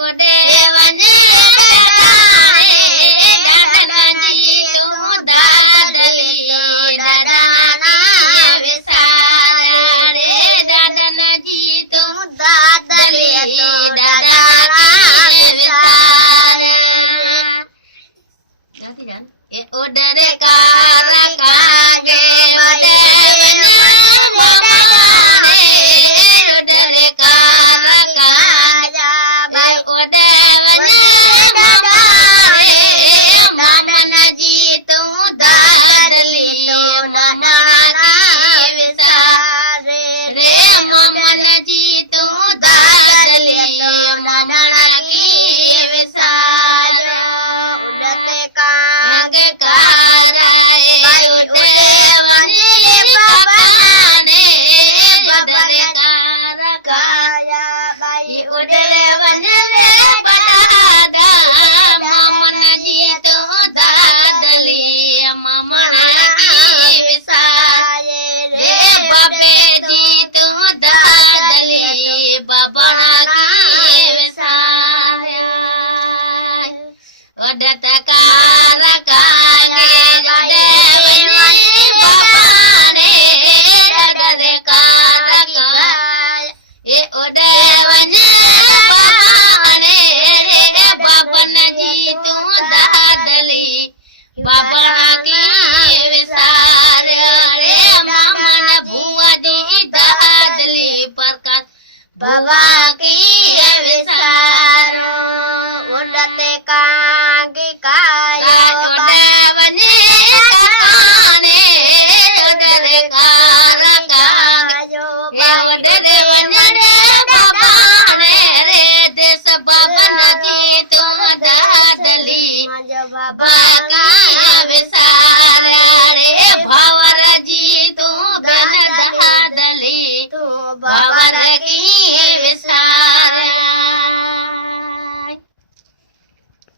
उड़े वने दादा जी तू दादली दादा विसार रे दादा जी तू दादली दादा विसार ये उड़े कारा कागे उड़े बाबा की विसारो उड़ते कागे काया उड़े वने उड़े कारा कायो उड़े वने बाबा रे देश बाबा की तू दादली बाबा